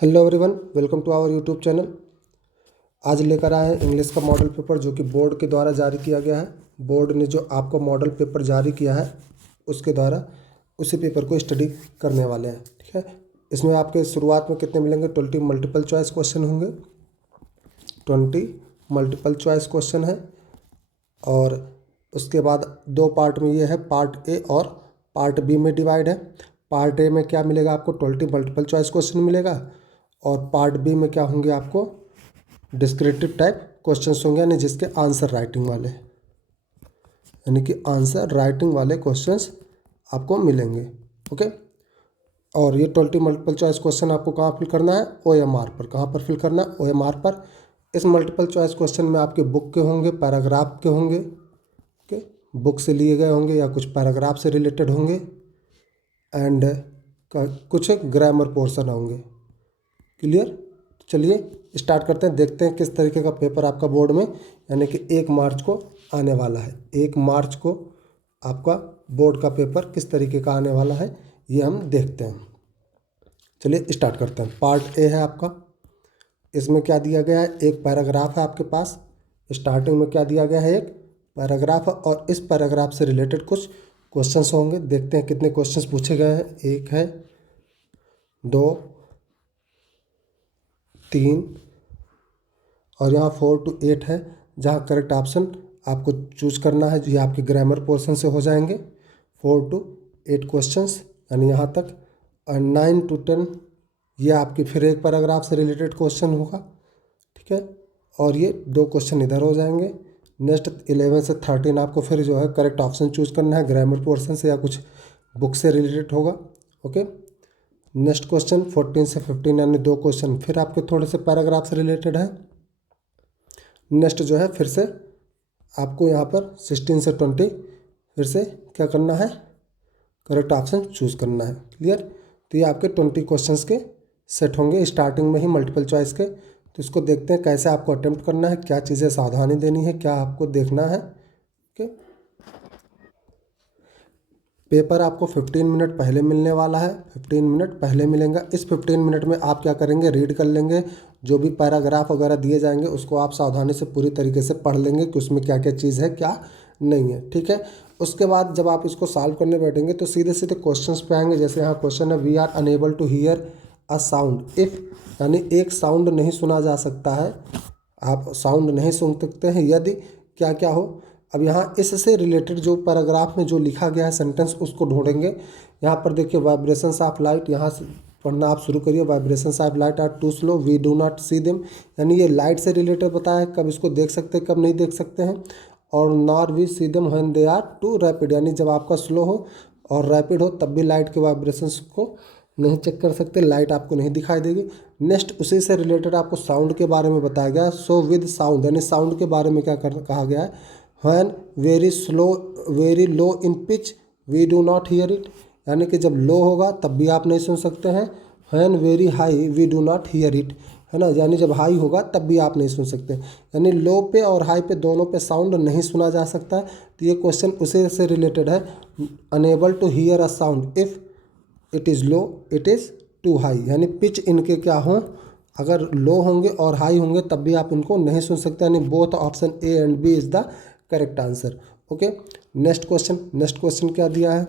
Hello everyone, welcome to our YouTube channel. आज लेकर आए हैं इंग्लिश का मॉडल पेपर जो कि बोर्ड के द्वारा जारी किया गया है। बोर्ड ने जो आपको मॉडल पेपर जारी किया है उसके द्वारा उसी पेपर को स्टडी करने वाले हैं। ठीक है, इसमें आपके शुरुआत में कितने मिलेंगे? 20 मल्टीपल चॉइस क्वेश्चन होंगे। 20 मल्टीपल चॉइस क्वेश्चन है और उसके बाद दो पार्ट में ये है, पार्ट ए और पार्ट बी में डिवाइड है। पार्ट ए में क्या मिलेगा आपको? 20 मल्टीपल चॉइस क्वेश्चन मिलेगा और पार्ट बी में क्या होंगे आपको? डिस्क्रिप्टिव टाइप क्वेश्चंस होंगे, यानी जिसके आंसर राइटिंग वाले, यानी कि आंसर राइटिंग वाले क्वेश्चंस आपको मिलेंगे। ओके, और ये 20 मल्टीपल चॉइस क्वेश्चन आपको कहाँ फिल करना है? OMR पर। कहाँ पर फिल करना है? OMR पर। इस मल्टीपल चॉइस क्वेश्चन में आपके बुक के होंगे, पैराग्राफ के होंगे, ओके, बुक से लिए गए होंगे या कुछ पैराग्राफ से रिलेटेड होंगे एंड कुछ ग्रामर पोर्शन होंगे। क्लियर? चलिए स्टार्ट करते हैं, देखते हैं किस तरीके का पेपर आपका बोर्ड में, यानी कि 1 मार्च को आने वाला है। 1 मार्च को आपका बोर्ड का पेपर किस तरीके का आने वाला है ये हम देखते हैं। चलिए स्टार्ट करते हैं। पार्ट ए है आपका। इसमें क्या दिया गया है? एक पैराग्राफ है आपके पास। स्टार्टिंग में क्या दिया गया है? एक पैराग्राफ है और इस पैराग्राफ से रिलेटेड कुछ क्वेश्चंस होंगे। देखते हैं कितने क्वेश्चंस पूछे गए हैं। 1 है, 2, 3 और यहाँ 4 to 8 है, जहाँ करेक्ट ऑप्शन आपको चूज करना है। ये आपके ग्रामर पोर्शन से हो जाएंगे। 4 to 8 क्वेश्चंस, यानी यहाँ तक। और 9 to 10 ये आपके फिर एक पैराग्राफ से रिलेटेड क्वेश्चन होगा। ठीक है, और ये 2 क्वेश्चन इधर हो जाएंगे। नेक्स्ट 11 से 13 आपको फिर जो है करेक्ट ऑप्शन चूज करना है, ग्रामर पोर्शन से या कुछ बुक से रिलेटेड होगा। ओके, नेक्स्ट क्वेश्चन 14 से 15 यानी 2 क्वेश्चन फिर आपके थोड़े से पैराग्राफ से रिलेटेड है। नेक्स्ट जो है फिर से आपको यहाँ पर 16 से 20 फिर से क्या करना है? करेक्ट ऑप्शन चूज करना है। क्लियर? तो ये आपके 20 क्वेश्चंस के सेट होंगे स्टार्टिंग में ही मल्टीपल चॉइस के। तो इसको देखते हैं कैसे आपको अटेम्प्ट करना है, क्या चीज़ें सावधानी देनी है, क्या आपको देखना है। ओके, पेपर आपको 15 मिनट पहले मिलने वाला है। 15 मिनट पहले मिलेगा। इस 15 मिनट में आप क्या करेंगे? रीड कर लेंगे। जो भी पैराग्राफ वगैरह दिए जाएंगे उसको आप सावधानी से पूरी तरीके से पढ़ लेंगे कि उसमें क्या क्या चीज़ है, क्या नहीं है। ठीक है, उसके बाद जब आप इसको सॉल्व करने बैठेंगे तो सीधे सीधे क्वेश्चंस पे आएंगे। जैसे यहाँ क्वेश्चन है, we are unable to hear a sound if, यानी एक साउंड नहीं सुना जा सकता है, आप साउंड नहीं सुन सकते हैं यदि क्या क्या हो। अब यहाँ इससे रिलेटेड जो पैराग्राफ में जो लिखा गया है सेंटेंस उसको ढूंढेंगे। यहाँ पर देखिए, वाइब्रेशंस ऑफ लाइट, यहाँ से पढ़ना आप शुरू करिए। Vibrations of light are too slow, we do not see them, यानी ये लाइट से रिलेटेड बताया है, कब इसको देख सकते हैं कब नहीं देख सकते हैं। और nor we see them when they are too rapid, यानी जब आपका स्लो हो और रैपिड हो तब भी लाइट के वाइब्रेशंस को नहीं चेक कर सकते, लाइट आपको नहीं दिखाई देगी। नेक्स्ट उसी से रिलेटेड आपको साउंड के बारे में बताया गया है। सो विद साउंड, यानी साउंड के बारे में क्या कहा गया है? When very slow, very low in pitch, we do not hear it, यानी कि जब लो होगा तब भी आप नहीं सुन सकते हैं। When very high, we do not hear it, है ना, यानी जब हाई होगा तब भी आप नहीं सुन सकते, यानी लो पे और हाई पे दोनों पे साउंड नहीं सुना जा सकता है। तो ये क्वेश्चन उसी से रिलेटेड है। Unable to hear a sound if it is low, it is too high, यानी पिच इनके क्या हों, अगर लो होंगे और हाई होंगे तब भी आप इनको नहीं सुन सकते, यानी both option A and B is the correct answer. Okay, next question क्या दिया है?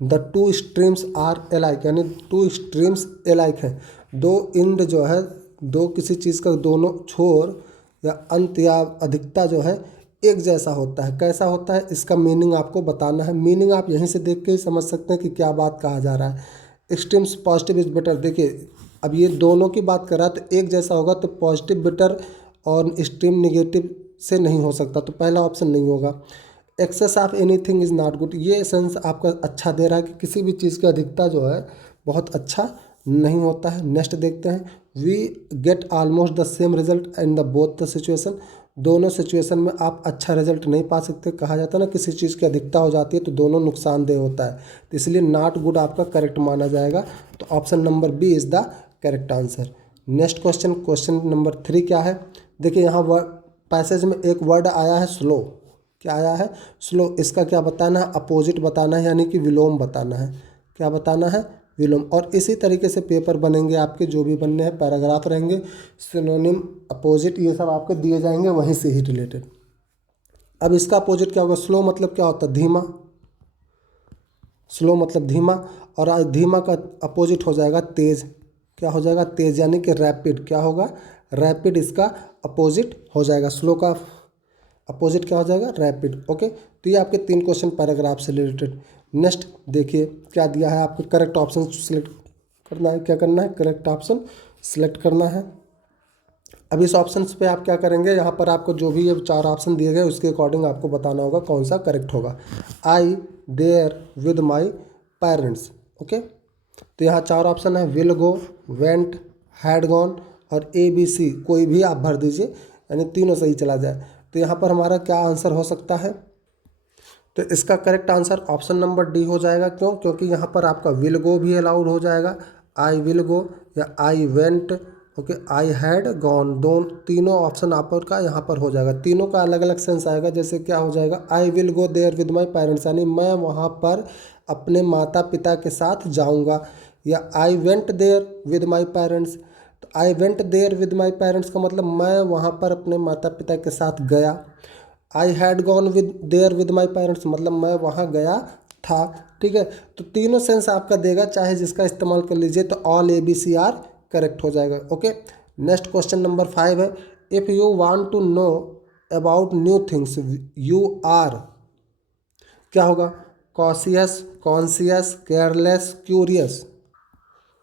The two streams are alike, यानी 2 स्ट्रीम्स एलाइक हैं। 2 इंड जो है, दो किसी चीज़ का दोनों छोर या अंत या अधिकता जो है एक जैसा होता है। कैसा होता है? इसका मीनिंग आपको बताना है। मीनिंग आप यहीं से देख के ही समझ सकते हैं कि क्या बात कहा जा रहा है। एक्सट्रीम्स पॉजिटिव इज बेटर, देखिए अब ये दोनों की बात कर रहा है तो एक जैसा होगा, तो पॉजिटिव बेटर और एक्सट्रीम निगेटिव से नहीं हो सकता, तो पहला ऑप्शन नहीं होगा। Excess of anything is not good, ये सेंस आपका अच्छा दे रहा है कि किसी भी चीज़ की अधिकता जो है बहुत अच्छा नहीं होता है। नेक्स्ट देखते हैं, we get almost the same result in the both the situation, दोनों सिचुएशन में आप अच्छा रिजल्ट नहीं पा सकते। कहा जाता है ना, किसी चीज़ की अधिकता हो जाती है तो दोनों नुकसानदेह होता है, तो इसलिए नॉट गुड आपका करेक्ट माना जाएगा। तो option number B is the correct answer. Next question number 3 क्या है? देखिए यहाँ पैसेज में एक वर्ड आया है स्लो। क्या आया है? स्लो। इसका क्या बताना है? अपोजिट बताना है, यानी कि विलोम बताना है। क्या बताना है? विलोम। और इसी तरीके से पेपर बनेंगे आपके, जो भी बनने हैं, पैराग्राफ रहेंगे, सिनोनिम, अपोजिट, ये सब आपके दिए जाएंगे वहीं से ही रिलेटेड। अब इसका अपोजिट क्या होगा? स्लो मतलब क्या होता है? धीमा। स्लो मतलब धीमा, और आज धीमा का अपोजिट हो जाएगा तेज। क्या हो जाएगा? तेज, यानी कि रैपिड। क्या होगा? रैपिड इसका अपोजिट हो जाएगा। स्लो का अपोजिट क्या हो जाएगा? रैपिड। ओके, तो ये आपके 3 क्वेश्चन पैराग्राफ से रिलेटेड। नेक्स्ट देखिए क्या दिया है आपको, करेक्ट ऑप्शन सेलेक्ट करना है। क्या करना है? करेक्ट ऑप्शन सेलेक्ट करना है। अब इस ऑप्शन पे आप क्या करेंगे, यहाँ पर आपको जो भी ये 4 ऑप्शन दिए गए उसके अकॉर्डिंग आपको बताना होगा कौन सा करेक्ट होगा। I there with my parents. Okay, तो यहाँ 4 ऑप्शन है, will go, went, had gone और ABC। कोई भी आप भर दीजिए, यानी तीनों सही चला जाए। तो यहाँ पर हमारा क्या आंसर हो सकता है? तो इसका correct answer option number D हो जाएगा। क्यों? क्योंकि यहाँ पर आपका विल गो भी अलाउड हो जाएगा, आई विल गो या I went, okay, I had gone, तीनों ऑप्शन आपका यहाँ पर हो जाएगा। तीनों का अलग अलग सेंस आएगा। जैसे क्या हो जाएगा? I will go there with my parents, यानी मैं वहाँ पर अपने माता पिता के साथ जाऊँगा। या I went there with my parents, तो I went there with my parents का मतलब मैं वहाँ पर अपने माता पिता के साथ गया। I had gone with their with my parents मतलब मैं वहाँ गया था। ठीक है, तो तीनों सेंस आपका देगा, चाहे जिसका इस्तेमाल कर लीजिए। तो ऑल ABC आर करेक्ट हो जाएगा। ओके, नेक्स्ट क्वेश्चन नंबर 5 है, if you want to know about new things you are, क्या होगा? Cautious, conscious, careless, curious.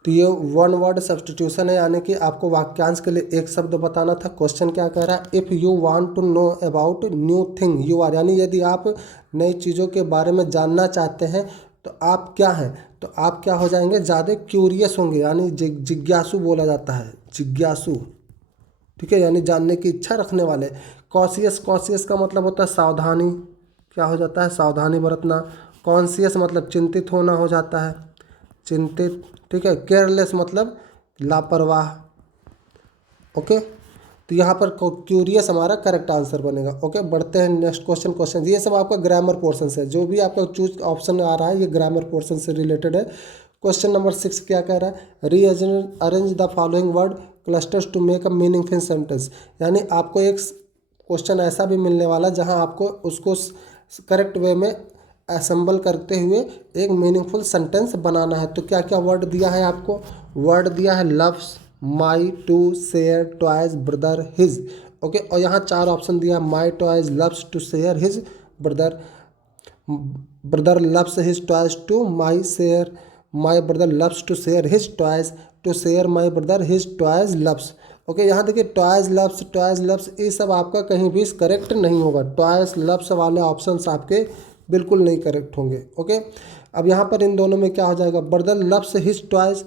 तो ये 1 वर्ड सब्सटीट्यूशन है, यानी कि आपको वाक्यांश के लिए एक शब्द बताना था। क्वेश्चन क्या कह रहा है? If you want to know about new thing you are, यानी यदि आप नई चीज़ों के बारे में जानना चाहते हैं तो आप क्या हैं? तो आप क्या हो जाएंगे? ज़्यादा क्यूरियस होंगे, यानी जिज्ञासु बोला जाता है, जिज्ञासु। ठीक है, यानी जानने की इच्छा रखने वाले। कॉशियस, कॉशियस का मतलब होता है सावधानी। क्या हो जाता है? सावधानी बरतना। कॉन्शियस मतलब चिंतित होना हो जाता है, चिंतित। ठीक है, केयरलेस मतलब लापरवाह। ओके, तो यहाँ पर क्यूरियस हमारा करेक्ट आंसर बनेगा। ओके, बढ़ते हैं नेक्स्ट क्वेश्चन। ये सब आपका ग्रामर पोर्शन से, जो भी आपका चूज ऑप्शन आ रहा है ये ग्रामर पोर्शन से रिलेटेड है। क्वेश्चन नंबर 6 क्या कह रहा है? Rearrange the following word clusters to make a meaningful sentence, यानी आपको एक क्वेश्चन ऐसा भी मिलने वाला जहाँ आपको उसको करेक्ट वे में असेंबल करते हुए एक मीनिंगफुल सेंटेंस बनाना है। तो क्या क्या वर्ड दिया है आपको? वर्ड दिया है loves, my, to, share, toys, brother, his. Okay, और यहाँ 4 ऑप्शन दिया है, my toys loves to share his brother, brother loves his toys to my share, my brother loves to share his toys to share my brother his toys loves. Okay, यहाँ देखिए toys loves ये सब आपका कहीं भी correct नहीं होगा। Toys loves वाले ऑप्शंस आपके बिल्कुल नहीं करेक्ट होंगे। ओके, अब यहाँ पर इन दोनों में क्या हो जाएगा? Brother loves his toys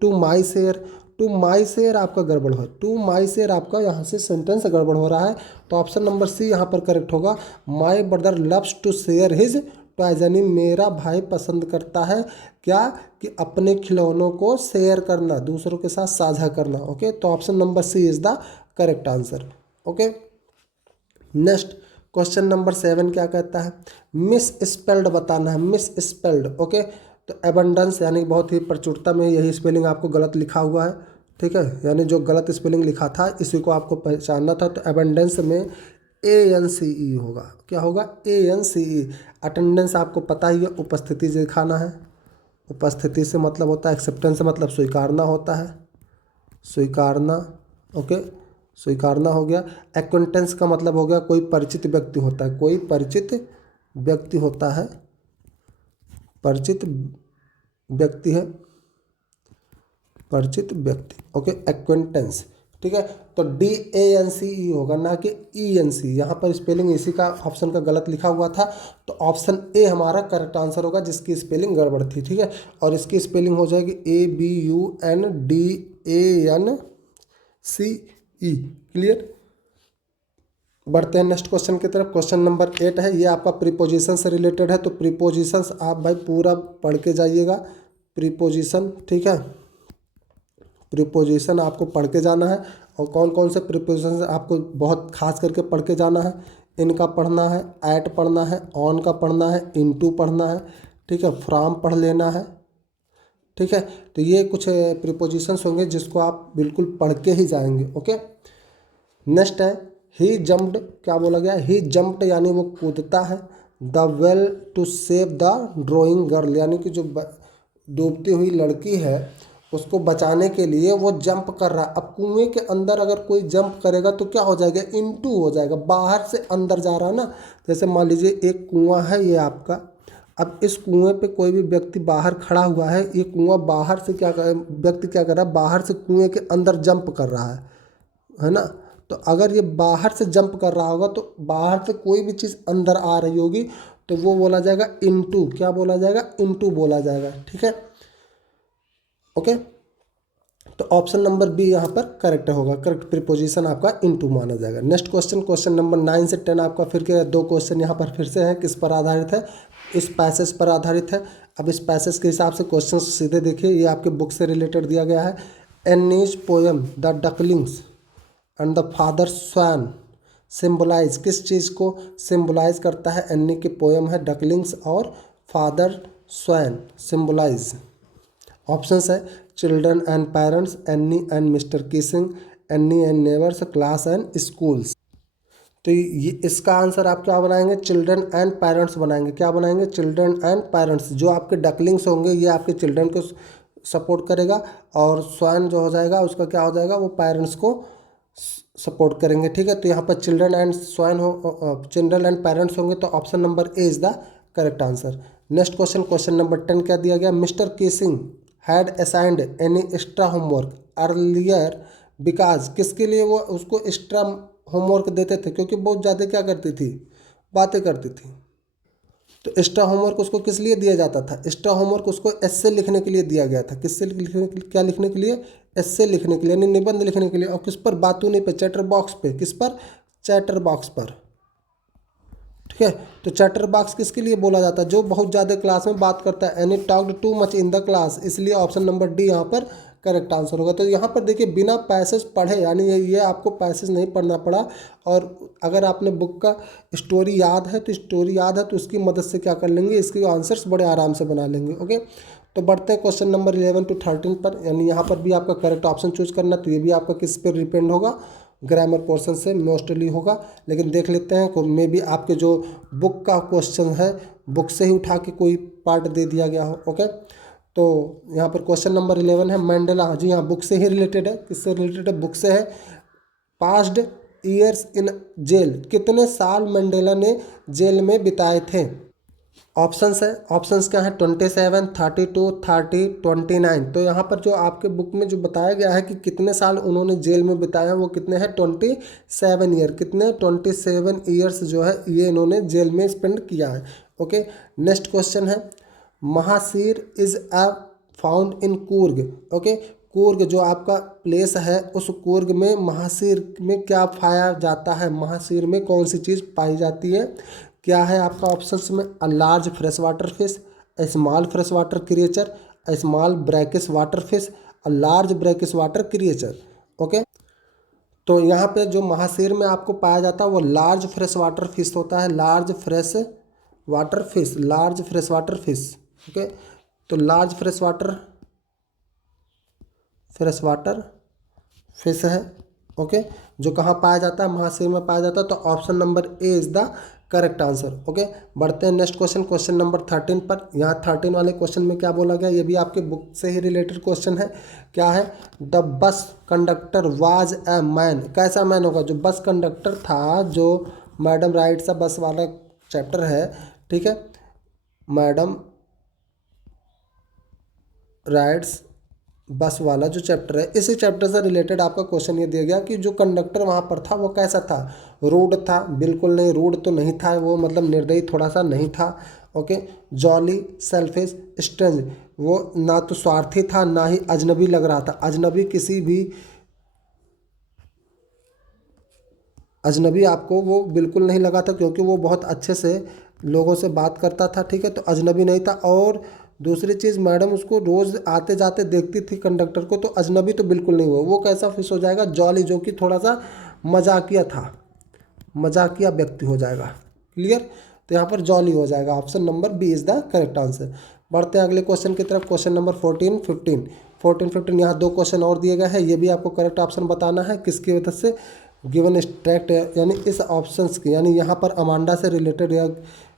to my share, to my share आपका गड़बड़ है, टू माई शेयर आपका यहाँ से सेंटेंस गड़बड़ हो रहा है। तो ऑप्शन नंबर सी यहाँ पर करेक्ट होगा, my brother loves to share his toys, यानी मेरा भाई पसंद करता है क्या? कि अपने खिलौनों को शेयर करना, दूसरों के साथ साझा करना। ओके, तो option number C is the correct answer. Okay, next question number 7 क्या कहता है? मिस स्पेल्ड बताना है, मिस स्पेल्ड। ओके, तो एबंडेंस यानी बहुत ही प्रचुरता में यही स्पेलिंग आपको गलत लिखा हुआ है। ठीक है, यानी जो गलत स्पेलिंग लिखा था इसी को आपको पहचानना था। तो एबंडेंस में ANCE होगा। क्या होगा? ANCE। अटेंडेंस आपको पता ही है, उपस्थिति दिखाना है। उपस्थिति से मतलब होता है, एक्सेप्टेंस से मतलब स्वीकारना होता है, स्वीकारना। ओके, स्वीकारना हो गया। एक्वेंटेंस का मतलब हो गया कोई परिचित व्यक्ति होता है, कोई परिचित व्यक्ति होता है, परिचित व्यक्ति है, परिचित व्यक्ति। Okay, acquaintance. ठीक है, तो DANCE होगा, ना कि ENC। यहाँ पर स्पेलिंग इसी का ऑप्शन का गलत लिखा हुआ था, तो ऑप्शन ए हमारा करेक्ट आंसर होगा, जिसकी स्पेलिंग गड़बड़ थी। ठीक है, और इसकी स्पेलिंग हो जाएगी ABUNDANCE। क्लियर? बढ़ते हैं नेक्स्ट क्वेश्चन की तरफ। क्वेश्चन नंबर 8 है, ये आपका प्रीपोजिशन से रिलेटेड है। तो प्रीपोजिशंस आप भाई पूरा पढ़ के जाइएगा। प्रीपोजिशन, ठीक है, प्रीपोजिशन आपको पढ़ के जाना है। और कौन कौन से प्रीपोजिशन आपको बहुत खास करके पढ़ के जाना है? इनका पढ़ना है, एट पढ़ना है, ऑन का पढ़ना है, इनटू पढ़ना है। ठीक है, फ्रॉम पढ़ लेना है, ठीक है। तो ये कुछ प्रीपोजिशंस होंगे जिसको आप बिल्कुल पढ़ के ही जाएंगे। ओके, नेक्स्ट है ही जम्प्ड। क्या बोला गया? ही जम्प्ड यानी वो कूदता है। The well to save the drowning girl यानी कि जो डूबती हुई लड़की है उसको बचाने के लिए वो जंप कर रहा है। अब कुएं के अंदर अगर कोई जंप करेगा तो क्या हो जाएगा? इनटू हो जाएगा, बाहर से अंदर जा रहा है ना। जैसे मान लीजिए एक कुआं है ये आपका, अब इस कुएं पे कोई भी व्यक्ति बाहर खड़ा हुआ है, ये कुआं बाहर से क्या कर व्यक्ति क्या कर रहा है? बाहर से कुएं के अंदर जंप कर रहा है ना। तो अगर ये बाहर से जंप कर रहा होगा तो बाहर से कोई भी चीज़ अंदर आ रही होगी तो वो बोला जाएगा इनटू। क्या बोला जाएगा? इनटू बोला जाएगा। ठीक है, ओके। तो ऑप्शन नंबर बी यहाँ पर करेक्ट होगा, करेक्ट प्रीपोजिशन आपका इनटू माना जाएगा। नेक्स्ट क्वेश्चन, क्वेश्चन नंबर 9 से 10 आपका फिर के दो क्वेश्चन यहाँ पर फिर से हैं। किस पर आधारित है? इस पैसेज पर आधारित है। अब इस पैसेज के हिसाब से क्वेश्चन सीधे देखिए, ये आपके बुक से रिलेटेड दिया गया है। Annie's poem the ducklings and the father swan symbolise, किस चीज़ को सिम्बलाइज करता है? एनी की पोएम है डकलिंग्स और फादर स्वैन सिम्बलाइज। ऑप्शंस है children and parents, any and mister Keesing, any and neighbours, class and schools. तो ये इसका आंसर आप क्या बनाएंगे? चिल्ड्रन एंड पेरेंट्स बनाएंगे। क्या बनाएंगे? Children and parents. जो आपके डकलिंग्स होंगे ये आपके चिल्ड्रन को सपोर्ट करेगा और स्वैन जो हो जाएगा उसका क्या हो जाएगा? वो पेरेंट्स को सपोर्ट करेंगे। ठीक है, तो यहाँ पर चिल्ड्रन एंड स्वैन हो, चिल्ड्रन एंड पेरेंट्स होंगे, तो option number A is the correct answer. Next question, question number 10 क्या दिया गया? Mister Keesing had assigned any extra homework earlier because, किसके लिए वो उसको एक्स्ट्रा होमवर्क देते थे? क्योंकि बहुत ज़्यादा क्या करती थी? बातें करती थी। तो एक्स्ट्रा होमवर्क उसको किस लिए दिया जाता था? एक्स्ट्रा होमवर्क उसको एस्से लिखने के लिए दिया गया था। किससे लिखने के लिए? क्या लिखने के लिए? एस्से लिखने के लिए, यानी निबंध लिखने के लिए। और किस पर? बातूनी पे, चैटर बॉक्स पे। किस पर? चैटर बॉक्स पर। ठीक है, तो चैटर बॉक्स किसके लिए बोला जाता है? जो बहुत ज़्यादा क्लास में बात करता है। Any talked too much in the class, इसलिए ऑप्शन नंबर डी यहाँ पर करेक्ट आंसर होगा। तो यहाँ पर देखिए बिना पैसेज पढ़े, यानी ये आपको पैसेज नहीं पढ़ना पड़ा, और अगर आपने बुक का स्टोरी याद है तो उसकी मदद से क्या कर लेंगे? इसके आंसर्स बड़े आराम से बना लेंगे। ओके, तो बढ़ते हैं क्वेश्चन नंबर 11 to 13 पर, यानी यहाँ पर भी आपका करेक्ट ऑप्शन चूज करना। तो ये भी आपका किस पर डिपेंड होगा? ग्रामर पोर्शन से मोस्टली होगा, लेकिन देख लेते हैं मे भी आपके जो बुक का क्वेश्चन है बुक से ही उठा के कोई पार्ट दे दिया गया हो। ओके, तो यहाँ पर क्वेश्चन नंबर 11 है मैंडेला। जी हाँ, बुक से ही रिलेटेड है। किससे रिलेटेड है? बुक से है। पास्ड ईयर्स इन जेल, कितने साल मंडेला ने जेल में बिताए थे? ऑप्शंस है, ऑप्शंस क्या है? 27, 32, 30, 29। तो यहाँ पर जो आपके बुक में जो बताया गया है कि कितने साल उन्होंने जेल में बिताया, वो कितने हैं? 27 ईयर। कितने? 27 ईयर्स जो है ये इन्होंने जेल में स्पेंड किया है। ओके, नेक्स्ट क्वेश्चन है mahseer is a found in Coorg. Okay, Coorg जो आपका प्लेस है, उस कूर्ग में महासीर में क्या पाया जाता है? महासीर में कौन सी चीज़ पाई जाती है? क्या है आपका ऑप्शंस में? A large fresh water fish, a small fresh water creature, a small brackish water fish, a large brackish water creature. Okay, तो यहाँ पे जो महासीर में आपको पाया जाता है वो लार्ज फ्रेश वाटर फिश होता है। Large fresh water fish, large fresh water fish. Okay, तो लार्ज फ्रेश वाटर फिश है। ओके, जो कहाँ पाया जाता है? महासीर में पाया जाता है। तो option number A is the correct answer. Okay, बढ़ते हैं नेक्स्ट क्वेश्चन, क्वेश्चन नंबर 13 पर। यहाँ 13 वाले क्वेश्चन में क्या बोला गया? ये भी आपके बुक से ही रिलेटेड क्वेश्चन है। क्या है? The bus conductor was a man. कैसा मैन होगा? जो बस कंडक्टर था, जो मैडम राइड्स अ बस वाला चैप्टर है, ठीक है, मैडम राइड्स बस वाला जो चैप्टर है, इसी चैप्टर से रिलेटेड आपका क्वेश्चन ये दिया गया कि जो कंडक्टर वहाँ पर था वो कैसा था? रूड था? बिल्कुल नहीं, रूड तो नहीं था वो, मतलब निर्दयी थोड़ा सा नहीं था। ओके, जॉली, सेल्फिश, स्ट्रेंज, वो ना तो स्वार्थी था ना ही अजनबी लग रहा था। अजनबी आपको वो बिल्कुल नहीं लगा था, क्योंकि वो बहुत अच्छे से लोगों से बात करता था। ठीक है, तो अजनबी नहीं था। और दूसरी चीज़, मैडम उसको रोज़ आते जाते देखती थी कंडक्टर को, तो अजनबी तो बिल्कुल नहीं हुआ। वो कैसा फिश हो जाएगा? जॉली, जो कि थोड़ा सा मजाकिया था, मजाकिया व्यक्ति हो जाएगा। क्लियर? तो यहाँ पर जॉली हो जाएगा। Option number B is the correct answer. बढ़ते हैं अगले क्वेश्चन की तरफ। क्वेश्चन नंबर 14, 15 यहाँ दो क्वेश्चन और दिए गए हैं, ये भी आपको करेक्ट ऑप्शन बताना है किसकी वजह से गिवन स्ट्रैक्ट, यानी इस ऑप्शंस की, यानी यहाँ पर अमांडा से रिलेटेड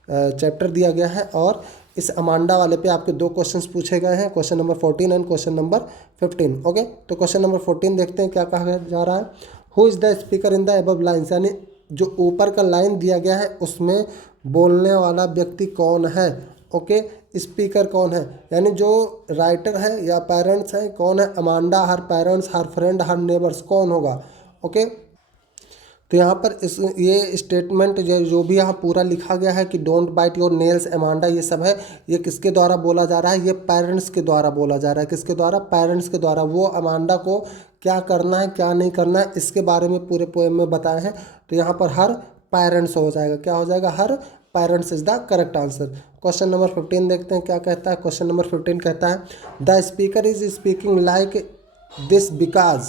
चैप्टर दिया गया है और इस अमांडा वाले पे आपके दो क्वेश्चंस पूछे गए हैं, question number 14 and question number 15। Okay, तो क्वेश्चन नंबर 14 देखते हैं क्या कहा जा रहा है। Who is the speaker in the above lines, यानी जो ऊपर का लाइन दिया गया है उसमें बोलने वाला व्यक्ति कौन है। ओके, स्पीकर कौन है, यानी जो राइटर है या पेरेंट्स हैं कौन है, अमांडा, हर पेरेंट्स, हर फ्रेंड, हर नेबर्स, कौन होगा। ओके, तो यहाँ पर इस ये स्टेटमेंट जो भी यहाँ पूरा लिखा गया है कि don't bite your nails Amanda, ये सब है, ये किसके द्वारा बोला जा रहा है, ये पेरेंट्स के द्वारा बोला जा रहा है। किसके द्वारा, पेरेंट्स के द्वारा। वो अमांडा को क्या करना है क्या नहीं करना है इसके बारे में पूरे पोएम में बताए हैं। तो यहाँ पर हर पेरेंट्स हो जाएगा, क्या हो जाएगा, her parents is the correct answer. Question number 15 देखते हैं क्या कहता है। क्वेश्चन नंबर 15 कहता है the speaker is speaking like this because,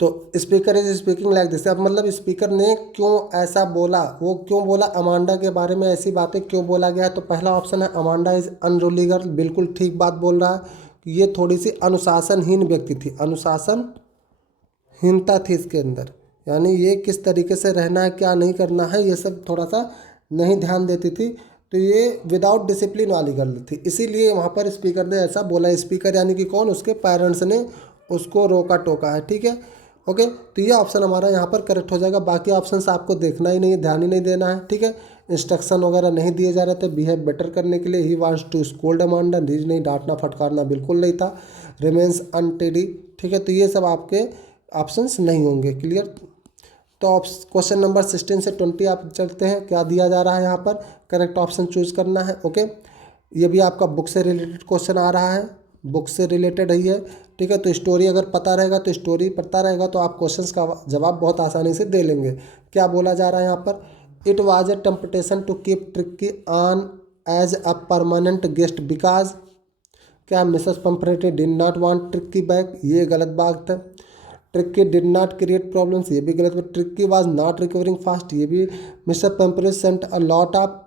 तो speaker is speaking like this, अब मतलब स्पीकर ने क्यों ऐसा बोला, वो क्यों बोला, अमांडा के बारे में ऐसी बातें क्यों बोला गया है। तो पहला ऑप्शन है अमांडा इज अनरूली गर्ल, बिल्कुल ठीक बात बोल रहा है कि ये थोड़ी सी अनुशासनहीन व्यक्ति थी, अनुशासनहीनता थी इसके अंदर, यानी ये किस तरीके से रहना है क्या नहीं करना है ये सब थोड़ा सा नहीं ध्यान देती थी। तो ये विदाउट डिसिप्लिन वाली गर्ल थी, इसीलिए वहाँ पर स्पीकर ने ऐसा बोला। स्पीकर यानी कि कौन, उसके पेरेंट्स ने उसको रोका टोका है। ठीक है, ओके, तो ये ऑप्शन हमारा यहाँ पर करेक्ट हो जाएगा। बाकी ऑप्शंस आपको देखना ही नहीं है, ध्यान ही नहीं देना है। ठीक है, इंस्ट्रक्शन वगैरह नहीं दिए जा रहे थे बिहेव बेटर करने के लिए। He wants to scold Amanda, नहीं, डांटना फटकारना बिल्कुल नहीं था। रिमेन्स अनटेडी, ठीक है, तो ये सब आपके ऑप्शंस नहीं होंगे। क्लियर, तो क्वेश्चन नंबर 16 से 20 आप चलते हैं, क्या दिया जा रहा है यहाँ पर, करेक्ट ऑप्शन चूज करना है। ओके, ये भी आपका बुक से रिलेटेड क्वेश्चन आ रहा है, बुक से रिलेटेड ही है। ठीक है, तो स्टोरी अगर पता रहेगा तो स्टोरी पता रहेगा तो आप क्वेश्चंस का जवाब बहुत आसानी से दे लेंगे। क्या बोला जा रहा है यहाँ पर, it was a temptation to keep Tricki on as a permanent guest because, क्या Mrs Pumphrey did not want Tricki back, ये गलत बात है। Tricki did not create problems, ये भी गलत है। Tricki was not recovering fast, ये भी। Mrs Pumphrey sent a lot of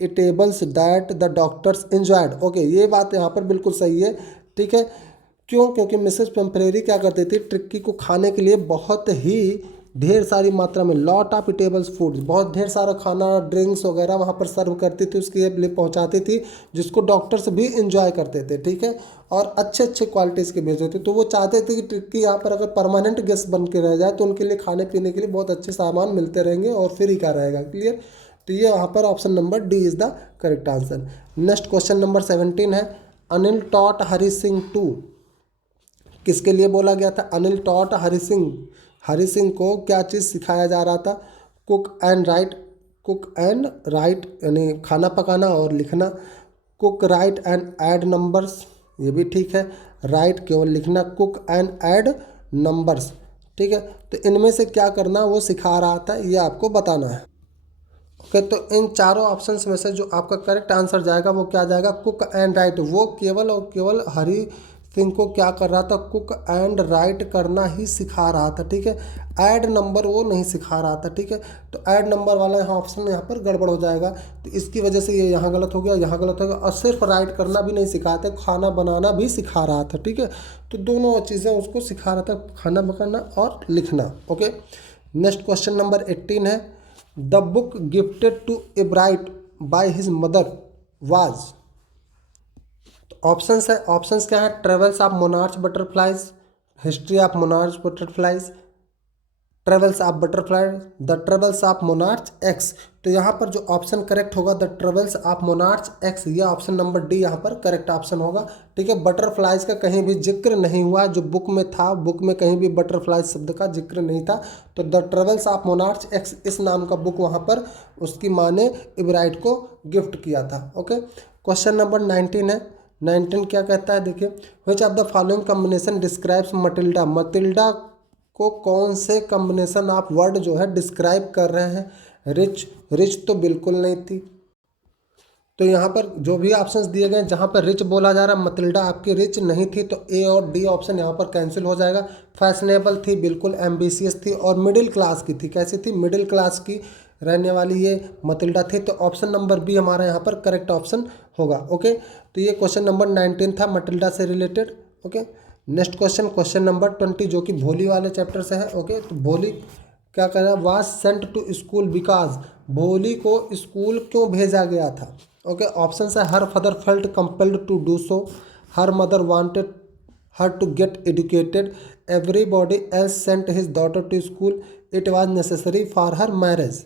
eatables that the doctors enjoyed, okay, ये बात यहाँ पर बिल्कुल सही है। ठीक है, क्यों, क्योंकि मिसेस पेम्परेरी क्या करती थी, ट्रिक्की को खाने के लिए बहुत ही ढेर सारी मात्रा में, लॉट ऑफ इटेबल्स फूड्स, बहुत ढेर सारा खाना ड्रिंक्स वगैरह वहाँ पर सर्व करती थी, उसके लिए पहुँचाती थी, जिसको डॉक्टर्स भी इंजॉय करते थे। ठीक है, और अच्छे अच्छे क्वालिटीज़ के भेजते थे। तो वो चाहते थे कि ट्रिक्की यहाँ पर अगर परमानेंट गेस्ट बन के रह जाए तो उनके लिए खाने पीने के लिए बहुत अच्छे सामान मिलते रहेंगे और फ्री का रहेगा। क्लियर, तो ये वहाँ पर option number D is the correct answer. Next question number 17 है अनिल टॉट हरि सिंह टू, किसके लिए बोला गया था, अनिल टॉट हरि सिंह, हरि सिंह को क्या चीज़ सिखाया जा रहा था, कुक एंड राइट यानी खाना पकाना और लिखना। Cook, right and add numbers, ये भी ठीक है। राइट केवल लिखना, कुक एंड ऐड नंबर्स। ठीक है, तो इनमें से क्या करना वो सिखा रहा था, ये आपको बताना है। ओके, तो इन चारों ऑप्शंस में से जो आपका करेक्ट आंसर जाएगा वो क्या जाएगा, कुक एंड राइट। वो केवल और केवल हरि सिंह को क्या कर रहा था, कुक एंड राइट करना ही सिखा रहा था। ठीक है, ऐड नंबर वो नहीं सिखा रहा था। ठीक है, तो ऐड नंबर वाला यहाँ ऑप्शन यहाँ पर गड़बड़ हो जाएगा, तो इसकी वजह से ये यहाँ गलत हो गया, यहाँ गलत हो गया। और सिर्फ राइट करना भी नहीं सिखाते, खाना बनाना भी सिखा रहा था। ठीक है, तो दोनों चीज़ें उसको सिखा रहा था, खाना बनाना और लिखना। ओके, नेक्स्ट क्वेश्चन नंबर 18 है the book gifted to Ebright by his mother was. Options है, ऑप्शंस क्या है, travels of monarch butterflies, history of monarch butterflies, travels of butterfly, the travels of monarch X. तो यहाँ पर जो option correct होगा the travels of monarch X, ये option number D यहाँ पर करेक्ट ऑप्शन होगा। ठीक है, बटरफ्लाइज का कहीं भी जिक्र नहीं हुआ, जो बुक में था, बुक में कहीं भी बटरफ्लाइज शब्द का जिक्र नहीं था। तो the travels of monarch x इस नाम का बुक वहाँ पर उसकी माँ ने इब्राइट को गिफ्ट किया था। ओके, क्वेश्चन नंबर 19 है। 19 क्या कहता है, देखिए, which of the following combination describes Matilda. Matilda को कौन से कॉम्बिनेशन ऑफ वर्ड जो है डिस्क्राइब कर रहे हैं। रिच, रिच तो बिल्कुल नहीं थी। तो यहाँ पर जो भी ऑप्शंस दिए गए जहाँ पर रिच बोला जा रहा है, मटिल्डा आपकी रिच नहीं थी, तो ए और डी ऑप्शन यहाँ पर कैंसिल हो जाएगा। फैशनेबल थी, बिल्कुल एम्बिशियस थी, और मिडिल क्लास की थी। कैसी थी, मिडिल क्लास की रहने वाली ये मटिल्डा थी। तो ऑप्शन नंबर बी हमारा यहाँ पर करेक्ट ऑप्शन होगा। ओके, तो ये क्वेश्चन नंबर 19 था मटिल्डा से related. Okay, next question, question number 20 जो कि भोली वाले चैप्टर से है। ओके, तो भोली क्या कह रहा है, was sent to school because, Bholi को स्कूल क्यों भेजा गया था। ओके, ऑप्शन है her father felt compelled to do so, her mother wanted her to get educated, everybody else sent his daughter to school, it was necessary for her marriage.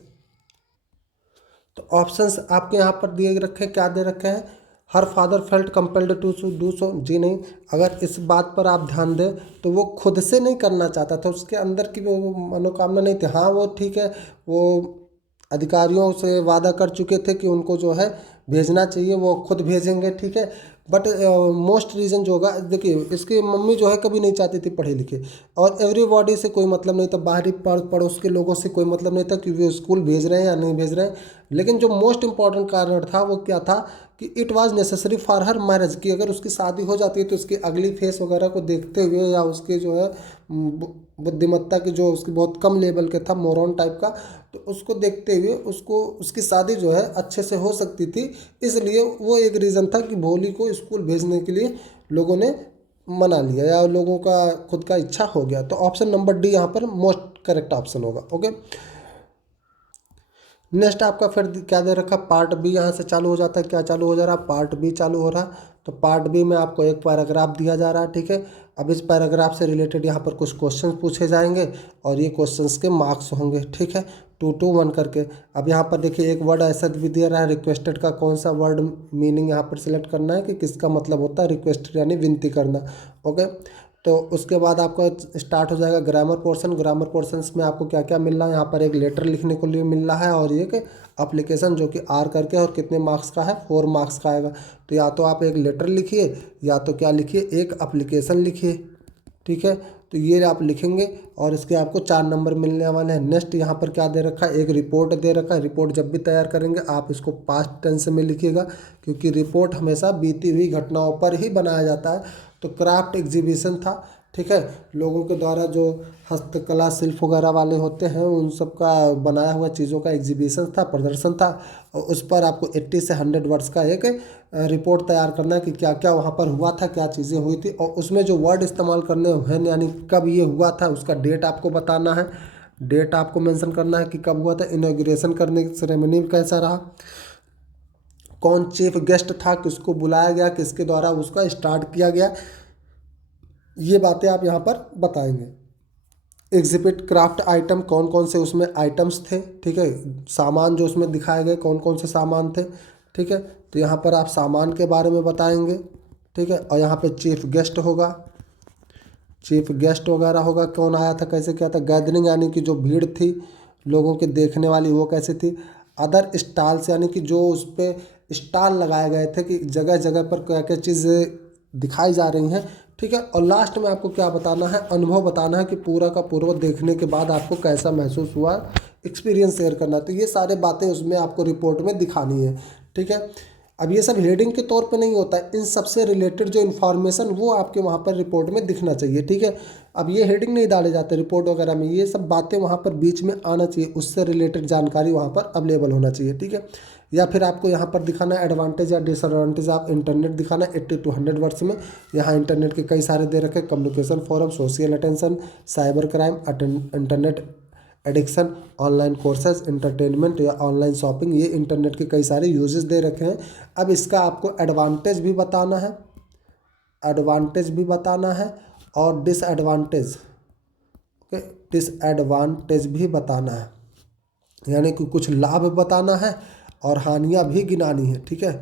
तो options आपके यहाँ पर दिए रखे हैं, क्या दे रखे हैं, her father felt compelled to do so, जी नहीं। अगर इस बात पर आप ध्यान दें तो वो खुद से नहीं करना चाहता था, उसके अंदर की वो मनोकामना नहीं थी। हाँ वो ठीक है, वो अधिकारियों से वादा कर चुके थे कि उनको जो है भेजना चाहिए, वो खुद भेजेंगे, ठीक है। बट मोस्ट रीज़न जो होगा, देखिए इसकी मम्मी जो है कभी नहीं चाहती थी पढ़े लिखे, और एवरीबॉडी से कोई मतलब नहीं था, बाहरी पड़ोस के लोगों से कोई मतलब नहीं था कि वो स्कूल भेज रहे हैं या नहीं भेज रहे हैं। लेकिन जो मोस्ट इम्पॉर्टेंट कारण था वो क्या था कि it was necessary for her marriage, कि अगर उसकी शादी हो जाती है तो उसकी अगली फेस वगैरह को देखते हुए, या उसके जो है बुद्धिमत्ता की जो उसकी बहुत कम लेवल के था, मोरॉन टाइप का, तो उसको देखते हुए उसको उसकी शादी जो है अच्छे से हो सकती थी, इसलिए वो एक रीज़न था कि भोली को स्कूल भेजने के लिए लोगों ने मना लिया, या लोगों का खुद का इच्छा हो गया। तो ऑप्शन नंबर डी यहाँ पर मोस्ट करेक्ट ऑप्शन होगा। ओके, नेक्स्ट आपका फिर क्या दे रखा, पार्ट बी यहाँ से चालू हो जाता है। क्या चालू हो जा रहा, पार्ट बी चालू हो रहा। तो पार्ट बी में आपको एक पैराग्राफ दिया जा रहा है, ठीक है। अब इस पैराग्राफ से रिलेटेड यहाँ पर कुछ क्वेश्चंस पूछे जाएंगे और ये क्वेश्चंस के मार्क्स होंगे, ठीक है, 2-2-1 करके। अब यहाँ पर देखिए एक वर्ड ऐसा भी दिया रहा है, रिक्वेस्टेड का कौन सा वर्ड मीनिंग यहाँ पर सिलेक्ट करना है कि किसका मतलब होता है रिक्वेस्टेड, यानी विनती करना। ओके, तो उसके बाद आपका स्टार्ट हो जाएगा ग्रामर पोर्शन। ग्रामर पोर्शंस में आपको क्या क्या मिल रहा है, यहाँ पर एक लेटर लिखने को लिए मिल रहा है, और एक एप्लीकेशन जो कि आर करके, और कितने मार्क्स का है, 4 मार्क्स का आएगा। तो या तो आप एक लेटर लिखिए, या तो क्या लिखिए, एक एप्लीकेशन लिखिए, ठीक है। तो ये आप लिखेंगे और इसके आपको 4 नंबर मिलने वाले हैं। नेक्स्ट यहाँ पर क्या दे रखा है, एक रिपोर्ट दे रखा है। रिपोर्ट जब भी तैयार करेंगे आप इसको पास्ट टेंस में लिखिएगा, क्योंकि रिपोर्ट हमेशा बीती हुई घटनाओं पर ही बनाया जाता है। तो क्राफ्ट एग्जीबिशन था, ठीक है, लोगों के द्वारा जो हस्तकला शिल्प वगैरह वाले होते हैं उन सब का बनाया हुआ चीज़ों का एग्जीबिशन था, प्रदर्शन था। और उस पर आपको 80 से 100 वर्ड्स का एक रिपोर्ट तैयार करना है कि क्या क्या वहाँ पर हुआ था, क्या चीज़ें हुई थी, और उसमें जो वर्ड इस्तेमाल करने हैं, यानी कब ये हुआ था, उसका डेट आपको बताना है। डेट आपको मेंशन करना है कि कब हुआ था, इनॉग्रेशन करने की सेरेमनी कैसा रहा, कौन चीफ गेस्ट था, किसको बुलाया गया, किसके द्वारा उसका स्टार्ट किया गया, ये बातें आप यहाँ पर बताएंगे। एग्जिबिट क्राफ्ट आइटम कौन कौन से उसमें आइटम्स थे, ठीक है, सामान जो उसमें दिखाए गए कौन कौन से सामान थे, ठीक है। तो यहाँ पर आप सामान के बारे में बताएंगे, ठीक है। और यहाँ पे चीफ गेस्ट होगा, चीफ गेस्ट वगैरह होगा, कौन आया था, कैसे क्या था। गैदरिंग यानी कि जो भीड़ थी लोगों के देखने वाली, वो कैसे थी। अदर स्टॉल्स यानी कि जो उस पर स्टॉल लगाए गए थे कि जगह जगह पर क्या क्या चीज़ें दिखाई जा रही हैं, ठीक है। और लास्ट में आपको क्या बताना है, अनुभव बताना है कि पूरा का पूरा देखने के बाद आपको कैसा महसूस हुआ, एक्सपीरियंस शेयर करना। तो ये सारे बातें उसमें आपको रिपोर्ट में दिखानी है, ठीक है। अब ये सब हेडिंग के तौर पे नहीं होता है, इन सबसे रिलेटेड जो इन्फॉर्मेशन वो आपके वहाँ पर रिपोर्ट में दिखना चाहिए, ठीक है। अब ये हेडिंग नहीं डाले जाते रिपोर्ट वगैरह में, ये सब बातें वहाँ पर बीच में आना चाहिए, उससे रिलेटेड जानकारी वहाँ पर अवेलेबल होना चाहिए, ठीक है। या फिर आपको यहाँ पर दिखाना है एडवांटेज या डिसएडवांटेज ऑफ इंटरनेट दिखाना है 80-100 वर्ड्स में। यहाँ इंटरनेट के कई सारे दे रखे, communication forum, social attention, cyber crime, internet addiction, online courses, entertainment या ऑनलाइन शॉपिंग, ये इंटरनेट के कई सारे यूजेस दे रखे हैं। अब इसका आपको एडवांटेज भी बताना है, एडवांटेज भी बताना है, और डिसएडवांटेज, ओके, डिसएडवांटेज भी बताना है, यानी कि कुछ लाभ बताना है और हानियाँ भी गिनानी है, ठीक है।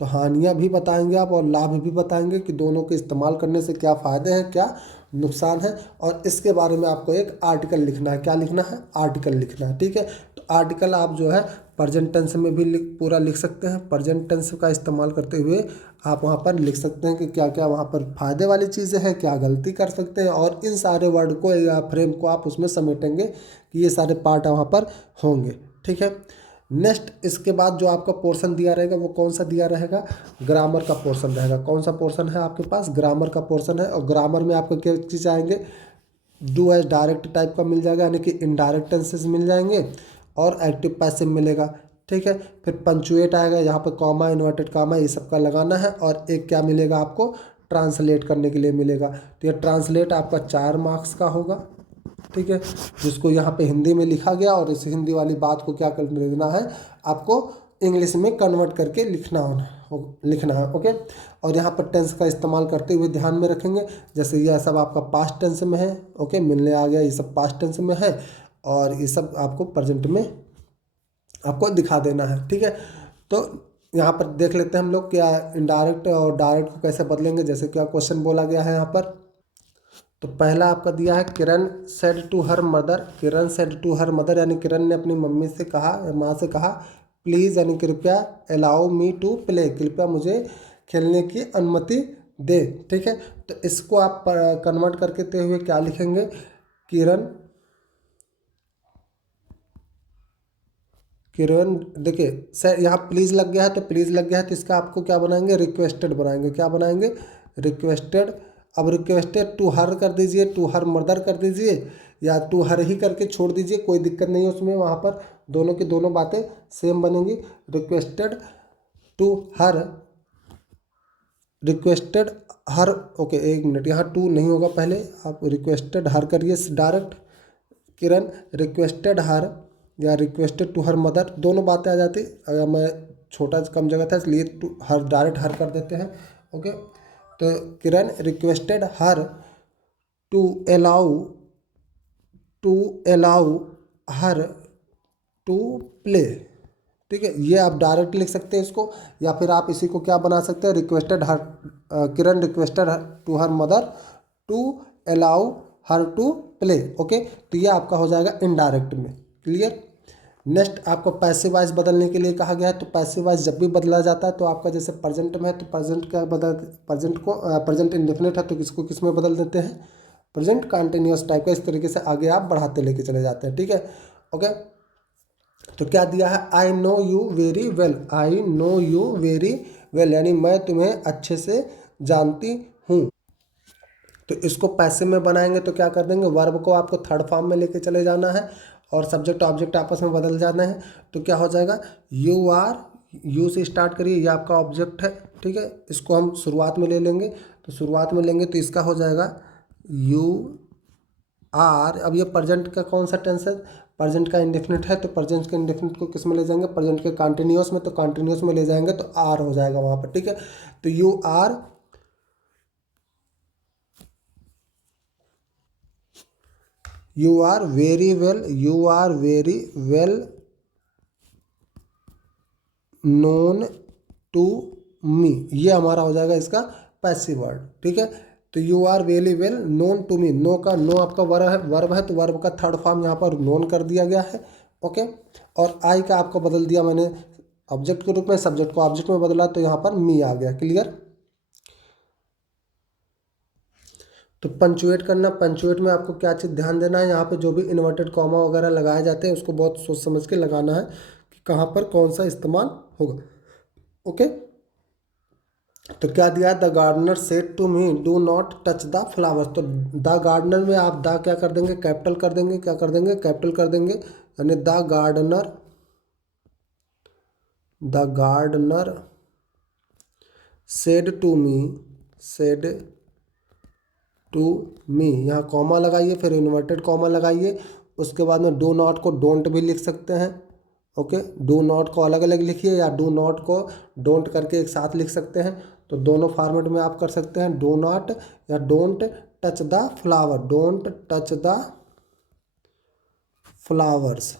तो हानियाँ भी बताएंगे आप और लाभ भी बताएंगे कि दोनों के इस्तेमाल करने से क्या फ़ायदे हैं, क्या नुकसान है, और इसके बारे में आपको एक आर्टिकल लिखना है। क्या लिखना है, आर्टिकल लिखना है, ठीक है। तो आर्टिकल आप जो है प्रेजेंट टेंस में भी पूरा लिख सकते हैं, प्रेजेंट टेंस का इस्तेमाल करते हुए आप वहाँ पर लिख सकते हैं कि क्या क्या वहाँ पर फ़ायदे वाली चीज़ें हैं, क्या गलती कर सकते हैं, और इन सारे वर्ड को या फ्रेम को आप उसमें समेटेंगे कि ये सारे पार्ट वहाँ पर होंगे, ठीक है। नेक्स्ट इसके बाद जो आपका पोर्शन दिया रहेगा वो कौन सा दिया रहेगा, ग्रामर का पोर्शन रहेगा। कौन सा पोर्शन है आपके पास, ग्रामर का पोर्शन है। और ग्रामर में आपको क्या चीज़ आएंगे, डू एज डायरेक्ट टाइप का मिल जाएगा, यानी कि इनडायरेक्ट टेंसेस मिल जाएंगे, और एक्टिव पैसिव मिलेगा। ठीक है, फिर पंचुएट आएगा, यहाँ पे कॉमा, इन्वर्टेड कॉमा ये सब का लगाना है, और एक क्या मिलेगा आपको, ट्रांसलेट करने के लिए मिलेगा। तो ये ट्रांसलेट आपका 4 मार्क्स का होगा। ठीक है, जिसको यहाँ पे हिंदी में लिखा गया, और इस हिंदी वाली बात को क्या कर देना है आपको, इंग्लिश में कन्वर्ट करके लिखना है। ओके, और यहाँ पर टेंस का इस्तेमाल करते हुए ध्यान में रखेंगे, जैसे यह सब आपका पास्ट टेंस में है। ओके, मिलने आ गया, ये सब पास्ट टेंस में है, और ये सब आपको प्रेजेंट में आपको दिखा देना है। ठीक है, तो यहाँ पर देख लेते हैं हम लोग क्या इनडायरेक्ट और डायरेक्ट को कैसे बदलेंगे। जैसे क्या क्वेश्चन बोला गया है यहाँ पर, तो पहला आपका दिया है Kiran said to her mother. Kiran said to her mother यानी किरण ने अपनी मम्मी से कहा, माँ से कहा, प्लीज़ यानी कृपया, अलाउ मी टू प्ले, कृपया मुझे खेलने की अनुमति दे। ठीक है, तो इसको आप कन्वर्ट करके ते हुए क्या लिखेंगे, किरण देखिए यहाँ प्लीज़ लग गया है, तो प्लीज़ लग गया है, तो इसका आपको क्या बनाएंगे, रिक्वेस्टेड बनाएंगे। क्या बनाएंगे, रिक्वेस्टेड। अब रिक्वेस्टेड टू हर कर दीजिए, टू हर मदर कर दीजिए, या टू हर ही करके छोड़ दीजिए, कोई दिक्कत नहीं है उसमें। वहाँ पर दोनों की दोनों बातें सेम बनेंगी। Requested to her, requested her. Okay, एक मिनट, यहाँ टू नहीं होगा, पहले आप रिक्वेस्टेड हर करिए डायरेक्ट। किरण रिक्वेस्टेड हर या रिक्वेस्टेड टू हर मदर, दोनों बातें आ जाती। अगर मैं छोटा कम जगह था इसलिए टू हर डायरेक्ट हर कर देते हैं। ओके, तो Kiran requested her to allow her to play. ठीक है, ये आप डायरेक्ट लिख सकते हैं इसको, या फिर आप इसी को क्या बना सकते हैं, requested her, Kiran requested to her mother to allow her to play. Okay, तो ये आपका हो जाएगा इनडायरेक्ट में। क्लियर। नेक्स्ट आपको पैसिव वॉइस बदलने के लिए कहा गया है। तो पैसिव वॉइस जब भी बदला जाता है, तो आपका जैसे प्रेजेंट में है, तो प्रेजेंट इंडेफिनिट है, तो किसको किस में बदल देते हैं, प्रेजेंट कंटिन्यूअस टाइप का। इस तरीके से आगे आप बढ़ाते लेके चले जाते हैं। ठीक है, ओके। तो क्या दिया है, I know you very well, I know you very well यानी मैं तुम्हें अच्छे से जानती हूँ। तो इसको पैसिव में बनाएंगे तो क्या कर देंगे, वर्ब को आपको थर्ड फॉर्म में लेके चले जाना है, और सब्जेक्ट ऑब्जेक्ट आपस में बदल जाना है। तो क्या हो जाएगा, यू आर, यू से स्टार्ट करिए, ये आपका ऑब्जेक्ट है। ठीक है, इसको हम शुरुआत में ले लेंगे, तो शुरुआत में लेंगे तो इसका हो जाएगा यू आर। अब ये प्रेजेंट का कौन सा टेंस है, प्रेजेंट का इंडेफिनिट है, तो प्रेजेंट के इंडेफिनिट को किस में ले जाएंगे, प्रेजेंट के कंटिन्यूअस में, तो कंटिन्यूअस में ले जाएंगे तो आर हो जाएगा वहाँ पर। ठीक है, तो you are very well, you are very well known to me, ये हमारा हो जाएगा इसका पैसिव वर्ड। ठीक है, तो you are very well known to me, known का नो आपका वर्ब है, तो वर्ब का थर्ड फॉर्म यहाँ पर नोन कर दिया गया है। ओके, और आई का आपको बदल दिया मैंने ऑब्जेक्ट के रूप में, सब्जेक्ट को ऑब्जेक्ट में बदला, तो यहाँ पर मी आ गया। क्लियर। तो पंचुएट करना, पंचुएट में आपको क्या चीज़ ध्यान देना है, यहाँ पे जो भी इन्वर्टेड कॉमा वगैरह लगाए जाते हैं उसको बहुत सोच समझ के लगाना है कि कहाँ पर कौन सा इस्तेमाल होगा। ओके, तो क्या दिया, the gardener said to me do not touch the flowers. तो द गार्डनर में आप द क्या कर देंगे, कैपिटल कर देंगे, क्या कर देंगे, कैपिटल कर देंगे, यानी the gardener said to me, यहाँ कॉमा लगाइए, फिर इन्वर्टेड कॉमा लगाइए, उसके बाद में डू नॉट को डोंट भी लिख सकते हैं। ओके, डू नॉट को अलग अलग लिखिए, या डू नॉट को डोंट करके एक साथ लिख सकते हैं, तो दोनों फॉर्मेट में आप कर सकते हैं, डू नॉट या don't touch the flower, don't touch the flowers.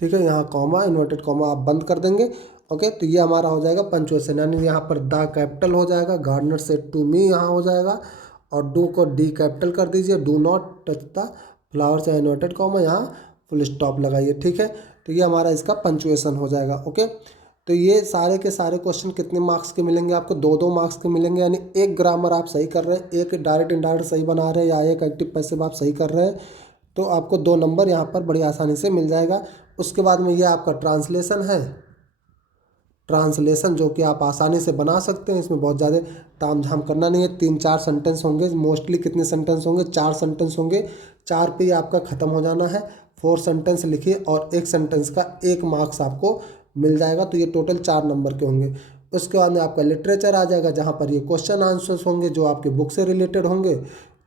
ठीक है, यहाँ कॉमा, इन्वर्टेड कॉमा आप बंद कर देंगे। ओके, तो ये हमारा हो जाएगा पंचुएशन, यानी यहाँ पर द कैपिटल हो जाएगा, गार्डनर सेड टू मी यहाँ हो जाएगा, और डू को डी कैपिटल कर दीजिए, do not touch the flowers या इन्वर्टेड कॉमा, यहाँ फुल स्टॉप लगाइए। ठीक है, तो ये हमारा इसका पंचुएशन हो जाएगा। ओके, तो ये सारे के सारे क्वेश्चन कितने मार्क्स के मिलेंगे आपको, 2-2 मार्क्स के मिलेंगे, यानी एक ग्रामर आप सही कर रहे हैं, एक डायरेक्ट इनडायरेक्ट सही बना रहे हैं, या एक एक्टिव पैसिव आप सही कर रहे हैं, तो आपको 2 नंबर यहाँ पर बड़ी आसानी से मिल जाएगा। उसके बाद में ये आपका ट्रांसलेशन है, ट्रांसलेशन जो कि आप आसानी से बना सकते हैं, इसमें बहुत ज़्यादा ताम झाम करना नहीं है। 3-4 सेंटेंस होंगे, मोस्टली कितने सेंटेंस होंगे, 4 सेंटेंस होंगे, 4 पे ही आपका ख़त्म हो जाना है। 4 सेंटेंस लिखिए और एक सेंटेंस का 1 मार्क्स आपको मिल जाएगा। तो ये टोटल 4 नंबर के होंगे। उसके बाद में आपका लिटरेचर आ जाएगा, जहाँ पर ये क्वेश्चन आंसर्स होंगे जो आपके बुक से रिलेटेड होंगे।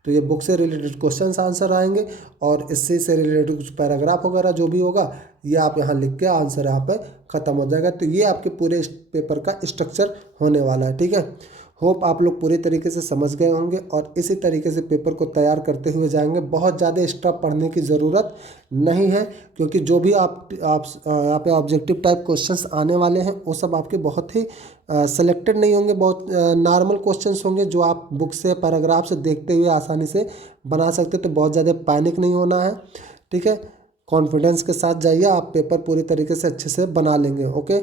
तो ये बुक से रिलेटेड क्वेश्चंस आंसर आएंगे और इससे से रिलेटेड कुछ पैराग्राफ वगैरह जो भी होगा ये आप यहाँ लिख के आंसर यहाँ पे ख़त्म हो जाएगा। तो ये आपके पूरे पेपर का स्ट्रक्चर होने वाला है, ठीक है। होप आप लोग पूरी तरीके से समझ गए होंगे और इसी तरीके से पेपर को तैयार करते हुए जाएंगे। बहुत ज़्यादा एक्स्ट्रा पढ़ने की ज़रूरत नहीं है, क्योंकि जो भी आप यहाँ पे ऑब्जेक्टिव टाइप क्वेश्चंस आने वाले हैं वो सब आपके बहुत ही सेलेक्टेड नहीं होंगे, बहुत नॉर्मल क्वेश्चंस होंगे जो आप बुक से पैराग्राफ से देखते हुए आसानी से बना सकते। तो बहुत ज़्यादा पैनिक नहीं होना है, ठीक है। कॉन्फिडेंस के साथ जाइए, आप पेपर पूरी तरीके से अच्छे से बना लेंगे। Okay,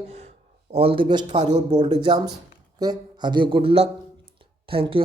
all the best for your board exams. Okay, have you good luck. Thank you.